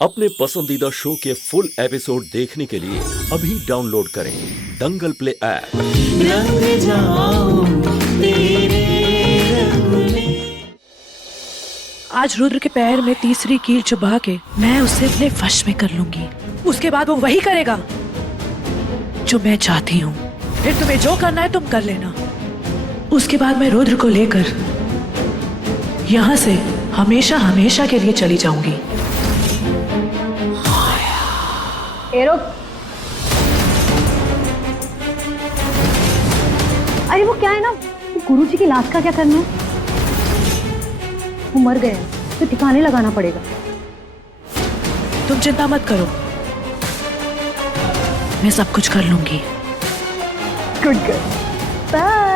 अपने पसंदीदा शो के फुल एपिसोड देखने के लिए अभी डाउनलोड करें दंगल प्ले ऐप। रंग जाऊं तेरे रंग में। आज रुद्र के पैर में तीसरी कील चुभा के मैं उसे अपने वश में कर लूंगी। उसके बाद वो वही करेगा जो मैं चाहती हूँ। फिर तुम्हें जो करना है तुम कर लेना। उसके बाद मैं रुद्र को लेकर यहाँ से हमेशा हमेशा के लिए चली जाऊंगी। एरो, अरे वो क्या है ना, गुरुजी की लाश का क्या करना है? वो मर गए हैं तो ठिकाने लगाना पड़ेगा। तुम चिंता मत करो, मैं सब कुछ कर लूंगी। Good good, bye.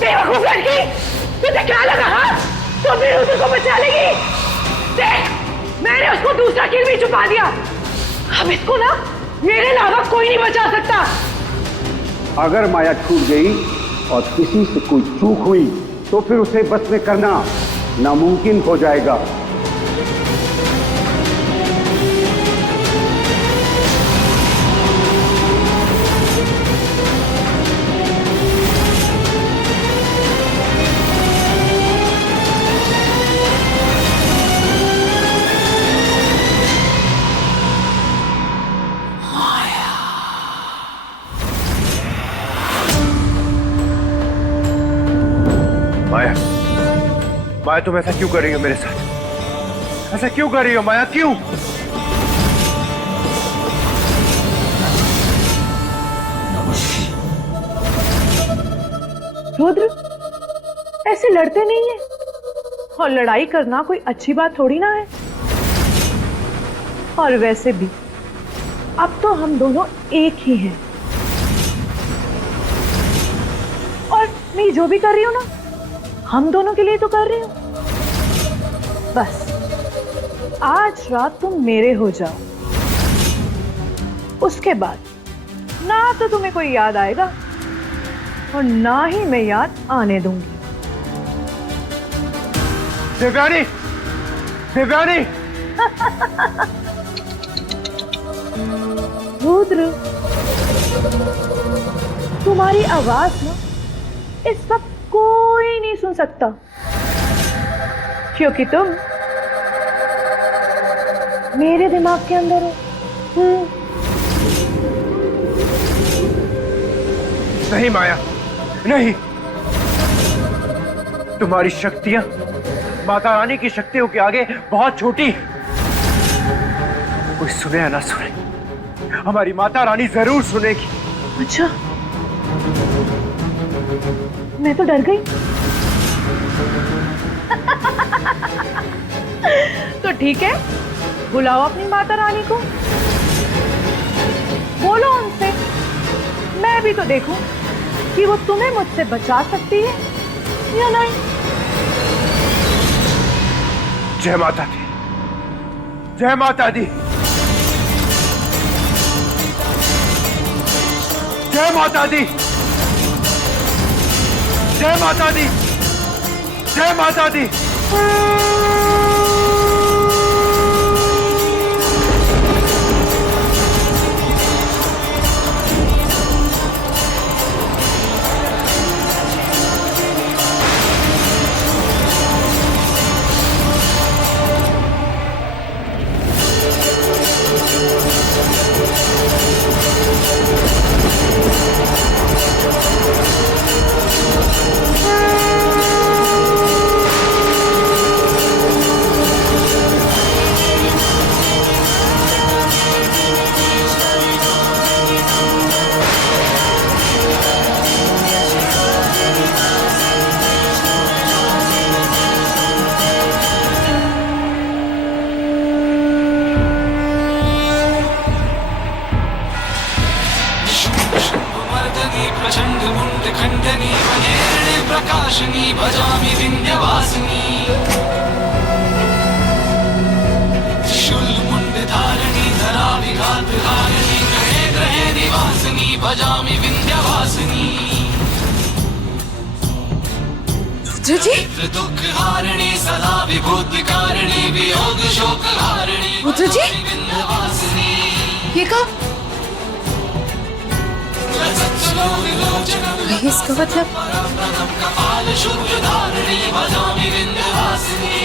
बेवकूफ लड़की, तुझे क्या लगा? हाँ, तुम भी रुद्र को बचा लेगी। देख, मैंने उसको दूसरा किल भी छुपा दिया। अब इसको ना मेरे अलावा कोई नहीं बचा सकता। अगर माया छूट गई और किसी से कोई चूक हुई तो फिर उसे बस में करना नामुमकिन हो जाएगा। माया, माया तुम ऐसा क्यों कर रही हो मेरे साथ? ऐसा क्यों कर रही हो माया, क्यों? रुद्र ऐसे लड़ते नहीं है, और लड़ाई करना कोई अच्छी बात थोड़ी ना है। और वैसे भी अब तो हम दोनों एक ही हैं। और मैं जो भी कर रही हूँ ना, हम दोनों के लिए तो कर रही हूँ। बस आज रात तुम मेरे हो जाओ, उसके बाद ना तो तुम्हें कोई याद आएगा और ना ही मैं याद आने दूंगी। देवयानी, देवयानी! रुद्र, तुम्हारी आवाज ना इस वक्त कोई नहीं सुन सकता, क्योंकि तुम मेरे दिमाग के अंदर हो। नहीं माया, नहीं। तुम्हारी शक्तियां माता रानी की शक्तियों के आगे बहुत छोटी। कोई सुने या ना सुने, हमारी माता रानी जरूर सुनेगी। अच्छा, मैं तो डर गई। तो ठीक है, बुलाओ अपनी माता रानी को, बोलो उनसे, मैं भी तो देखूं कि वो तुम्हें मुझसे बचा सकती है या नहीं। जय माता दी, जय माता दी, जय माता दी, जय माता दी, जय माता दी। प्रचंड मुंड खंडनी वनेरणे प्रकाशनी भजामि विंध्यवासिनी त्रिशूल मुंड धारिणी धरा विघात हारिणी ग्रहे ग्रहे निवासिनी भजामि विंध्यवासिनी रुद्र जी, दुख हारिणी सदा विभूति कारिणी वियोग शोक हारिणी रुद्र जी, विंध्यवासिनी ये कब? इसका मतलब कपाल शुद्ध धारिणी भजामि विंध्यवासिनी।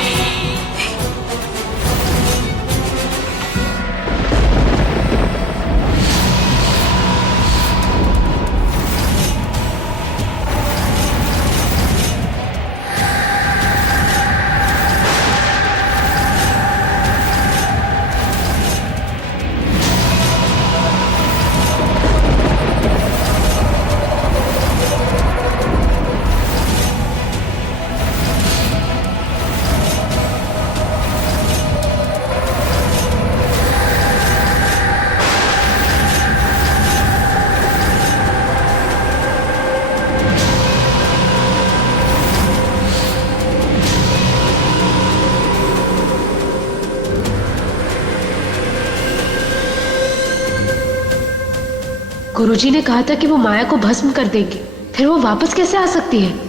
गुरुजी ने कहा था कि वो माया को भस्म कर देंगे, फिर वो वापस कैसे आ सकती है?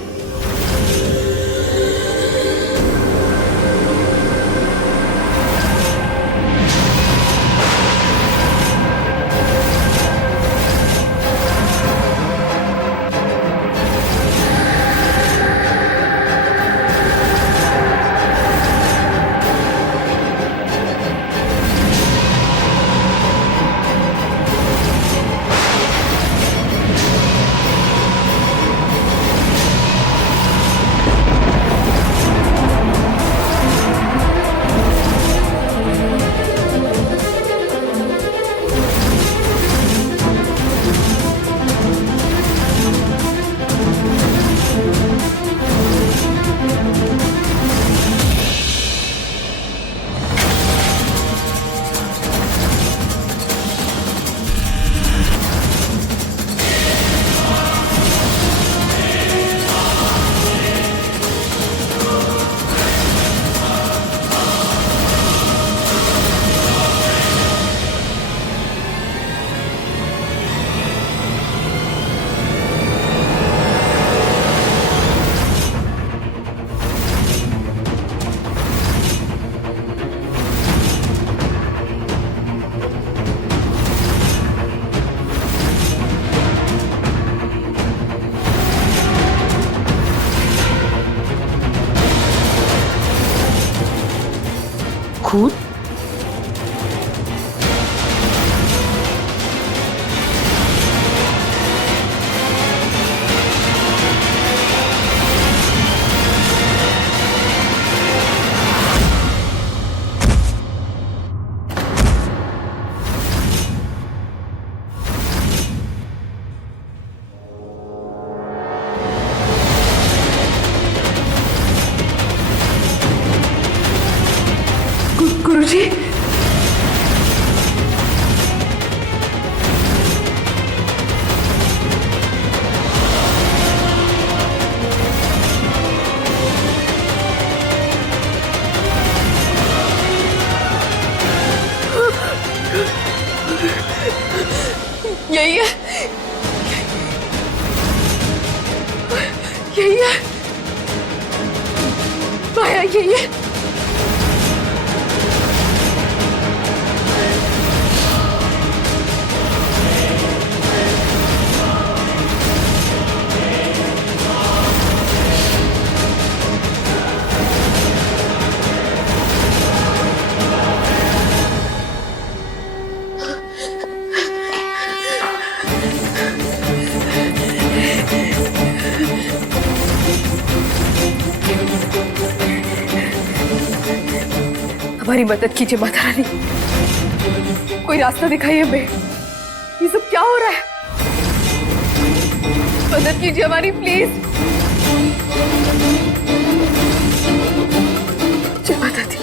यही है, यही है माया, यही है। हमारी मदद कीजिए माता रानी, कोई रास्ता दिखाइए हमें। ये सब क्या हो रहा है? मदद कीजिए हमारी, प्लीज। जय माता दी।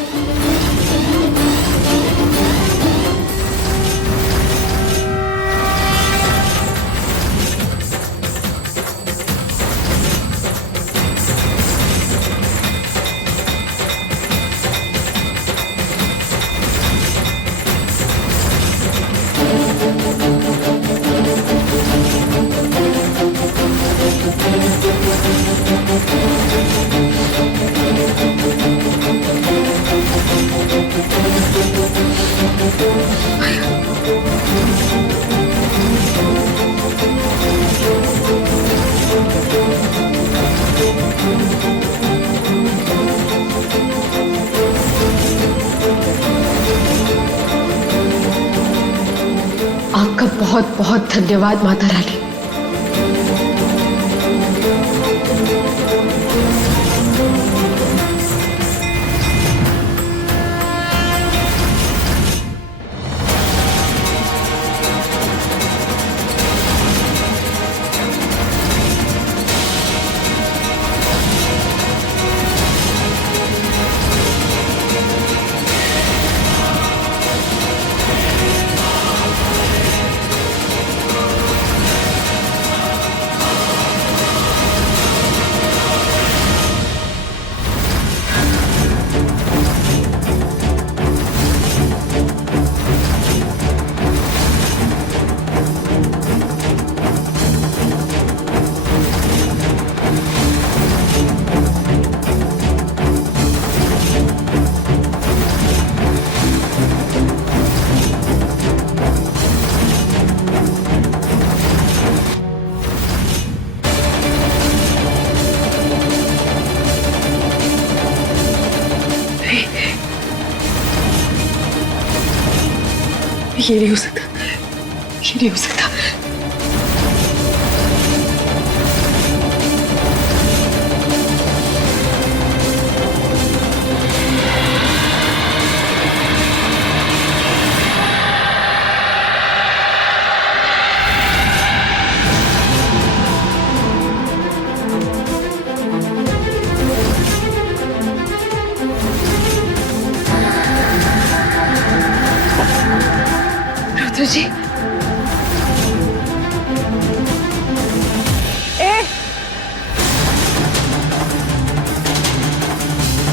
आपका बहुत बहुत धन्यवाद माता रानी। ये नहीं हो सकता, ये नहीं हो सकता। रुद्र जी,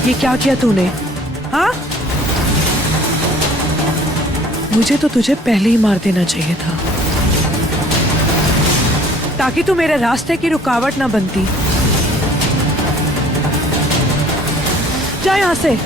ये क्या किया तूने? हाँ, मुझे तो तुझे पहले ही मार देना चाहिए था, ताकि तू मेरे रास्ते की रुकावट ना बनती। जा यहां से।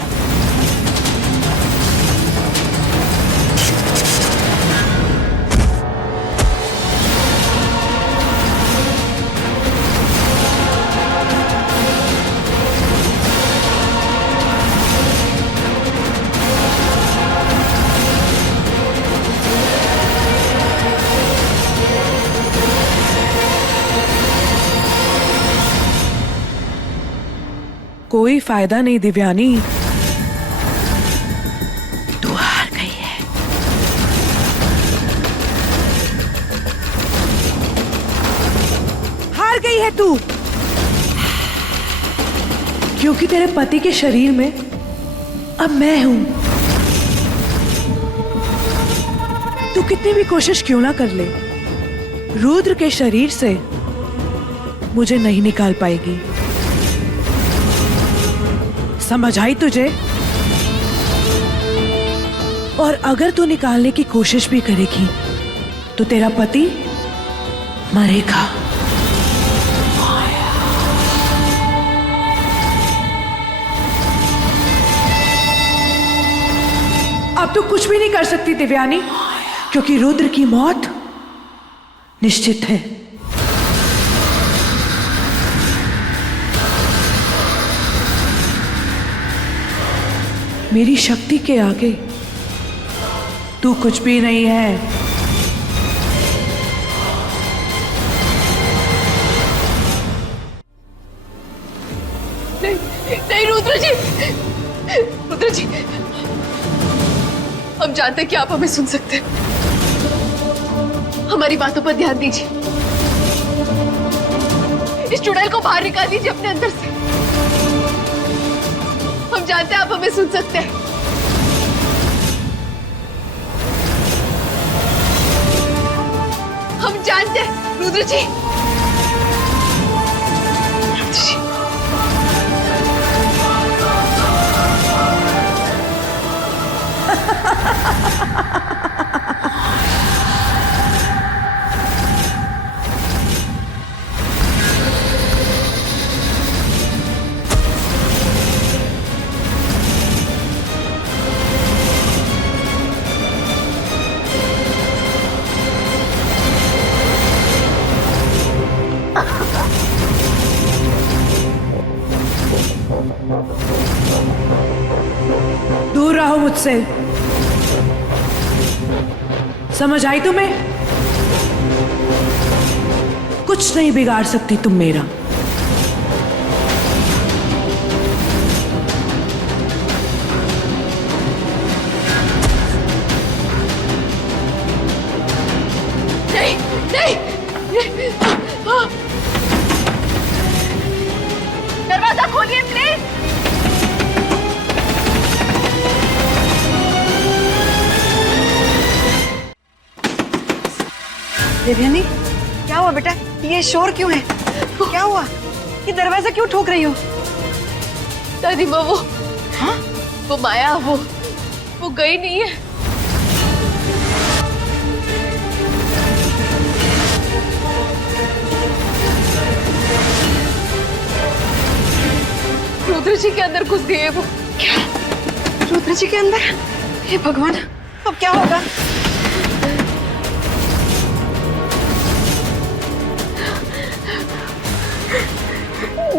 कोई फायदा नहीं दिव्यानी, तू हार गई है। हार गई है तू, क्योंकि तेरे पति के शरीर में अब मैं हूं। तू कितनी भी कोशिश क्यों ना कर ले, रुद्र के शरीर से मुझे नहीं निकाल पाएगी। समझ आई तुझे? और अगर तू निकालने की कोशिश भी करेगी तो तेरा पति मरेगा। अब तो कुछ भी नहीं कर सकती दिव्यानी, क्योंकि रुद्र की मौत निश्चित है। मेरी शक्ति के आगे तू कुछ भी नहीं है। नहीं रुद्र जी, रुद्र जी, हम जानते हैं कि आप हमें सुन सकते हैं। हमारी बातों पर ध्यान दीजिए। इस चुड़ैल को बाहर निकाल दीजिए अपने अंदर से। हम जानते हैं आप हमें सुन सकते हैं। हम जानते हैं रुद्र जी। रुद्र जी, दूर रहो मुझसे। समझ आई तुम्हें? कुछ नहीं बिगाड़ सकती तुम मेरा। नहीं नहीं, दरवाजा खोलिए प्लीज। देवयानी, क्या हुआ बेटा? ये शोर क्यों है? क्या हुआ? ये दरवाजा क्यों ठोक रही हो? दादी माँ, वो माया, वो गई नहीं है। रुद्र जी के अंदर घुस गई है वो। क्या? रुद्र जी के अंदर? हे भगवान, अब क्या होगा?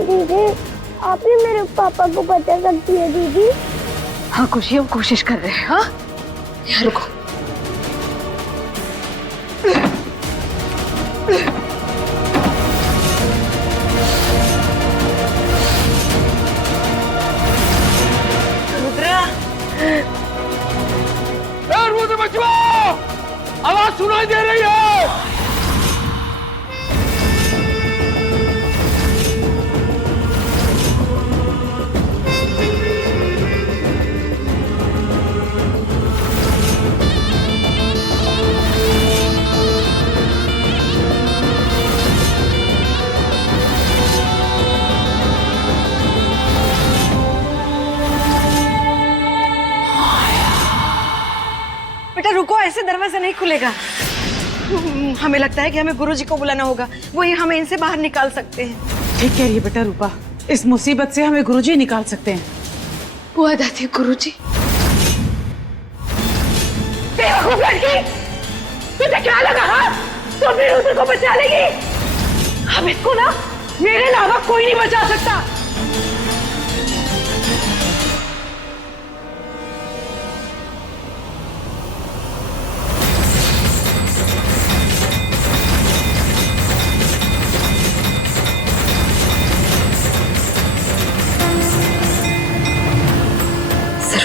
दीदी, आप ही मेरे पापा को बचा सकती है दीदी? हाँ खुशी, हम कोशिश कर रहे हैं। हाँ, यहाँ रुको। रुद्र, बचवाओ! आवाज सुनाई दे रही है। बेटा रुको, ऐसे दरवाजा नहीं खुलेगा। हमें लगता है कि हमें गुरुजी को बुलाना होगा, वही हमें इनसे बाहर निकाल सकते हैं। ठीक कह रही है बेटा रूपा, इस मुसीबत से हमें गुरुजी निकाल सकते हैं। बुआ दादी, गुरुजी। बेवकूफ लड़की, तुझे क्या लगा? हाँ, तुम भी रुद्र को बचा लेगी? अब इसको ना मेरे अलावा कोई नहीं बचा सकता।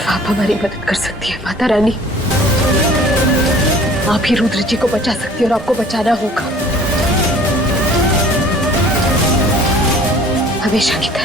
आप हमारी मदद कर सकती है माता रानी। आप ही रुद्र जी को बचा सकती है और आपको बचाना होगा हमेशा की तरह।